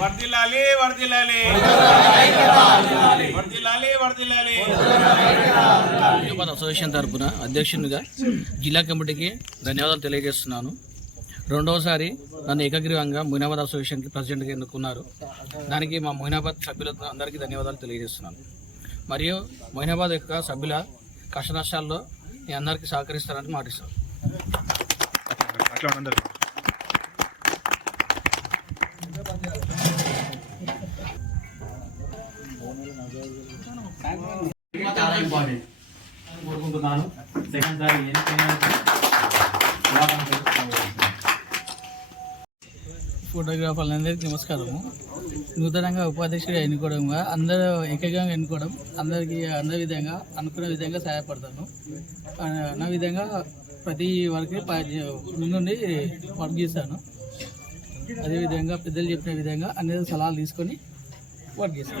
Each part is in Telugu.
వర్దిల్లాలి వర్దిల్లాలి వర్దిల్లాలి వర్దిల్లాలి హైదరాబాద్ అసోసియేషన్ తరపున అధ్యక్షునిగా జిల్లా కమిటీకి ధన్యవాదాలు తెలియజేస్తున్నాను. రెండవసారి నన్ను ఏకగ్రీవంగా మొయినాబాద్ అసోసియేషన్కి ప్రెసిడెంట్గా ఎన్నుకున్నారు. దానికి మా మొయినాబాద్ సభ్యులకు అందరికీ ధన్యవాదాలు తెలియజేస్తున్నాను. మరియు మొయినాబాద్ యొక్క సభ్యుల కష్ట నష్టాల్లో మీ అందరికీ సహకరిస్తారని మాటిస్తాను సెకండ్ సారి. ఫోటోగ్రాఫర్లందరికీ నమస్కారము. నూతనంగా ఉపాధ్యక్షుడిగా ఎన్నుకోవడంగా అందరూ ఏకగ్రంగా ఎన్నుకోవడం అందరికీ అందరి విధంగా అనుకున్న విధంగా సహాయపడతాను. అన్న విధంగా ప్రతి వరకు ముందుండి వర్క్ చేశాను. అదేవిధంగా పెద్దలు చెప్పిన విధంగా అన్ని సలహాలు తీసుకొని వర్క్ చేశాను.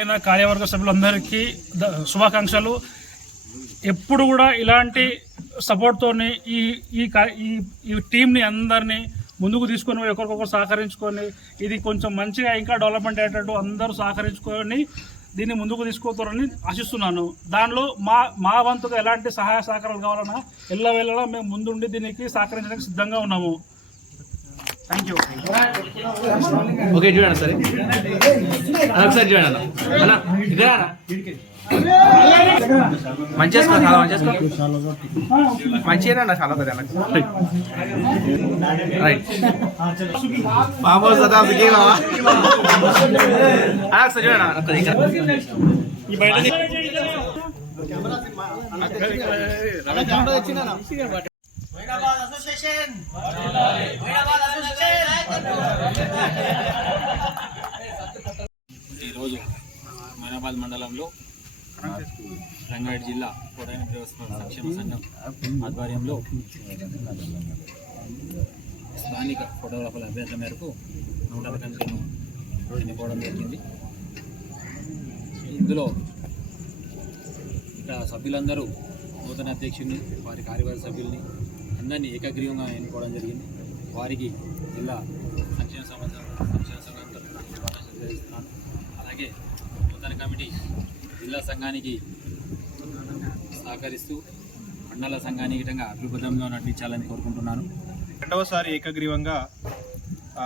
అయిన కార్యవర్గ సభ్యులందరికీ ద- శుభాకాంక్షలు. ఎప్పుడు కూడా ఇలాంటి సపోర్ట్తోని ఈ ఈ ఈ టీంని అందరినీ ముందుకు తీసుకొని ఒకరికొకరు సహకరించుకొని ఇది కొంచెం మంచిగా ఇంకా డెవలప్మెంట్ అయ్యేటట్టు అందరూ సహకరించుకొని దీన్ని ముందుకు తీసుకుపోతారని ఆశిస్తున్నాను. దానిలో మా మా వంతుగా ఎలాంటి సహాయ సహకారాలు కావాలన్నా ఎల్లవేళలా మేము ముందుండి దీనికి సహకరించడానికి సిద్ధంగా ఉన్నాము. ఓకే చూడండి సరే అన్న, ఒకసారి చూడండి అన్న. అన్న ఇక్కడ. మంచి చేసుకో చాలా మంచి చేసుకో. మంచిగా అన్న చాలా కదా రైట్ బాబు సదా సుఖీ బాబా అన్న, ఒకసారి చూడండి ఇక్కడ. ఈరోజు మైనాబాద్ మండలంలో రంగారెడ్డి జిల్లా కొడైన సంక్షేమ సంఘం ఆధ్వర్యంలో స్థానిక ఫోటోగ్రాఫర్ల అభ్యర్థన మేరకు నూట కమిటీను ఎన్నుకోవడం జరిగింది. ఇందులో ఇక్కడ సభ్యులందరూ నూతన అధ్యక్షుడిని వారి కార్యవర్గ సభ్యుల్ని అందరినీ ఏకగ్రీవంగా ఎన్నుకోవడం జరిగింది. వారికి జిల్లా సంక్షేమ సంబంధం సంక్షేమ సంఘం అలాగే నూతన కమిటీ జిల్లా సంఘానికి సహకరిస్తూ మండల సంఘానికి విధంగా నటించాలని కోరుకుంటున్నాను. రెండవసారి ఏకగ్రీవంగా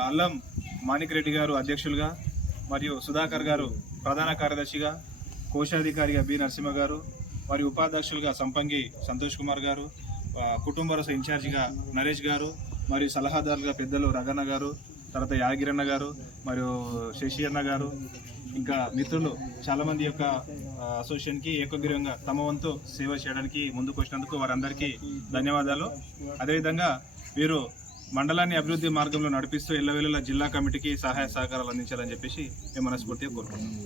అల్లం మాణిక్ రెడ్డి గారు అధ్యక్షులుగా మరియు సుధాకర్ గారు ప్రధాన కార్యదర్శిగా కోశాధికారిగా బి. నరసింహ గారు మరియు ఉపాధ్యక్షులుగా సంపంగి సంతోష్ కుమార్ గారు కుటుంబరస కుటుంబ రస ఇన్ఛార్జిగా నరేష్ గారు మరియు సలహాదారులుగా పెద్దలు రగన్న గారు తర్వాత యాగిరన్న గారు మరియు శశి అన్న గారు ఇంకా మిత్రులు చాలామంది యొక్క అసోసియేషన్కి ఏకగ్రీవంగా తమ వంతు సేవ చేయడానికి ముందుకు వచ్చినందుకు వారందరికీ ధన్యవాదాలు. అదేవిధంగా వీరు మండలాన్ని అభివృద్ధి మార్గంలో నడిపిస్తూ ఎల్లవేళలా జిల్లా కమిటీకి సహాయ సహకారాలు అందించాలని చెప్పేసి మేము మనస్ఫూర్తిగా కోరుకుంటున్నాం.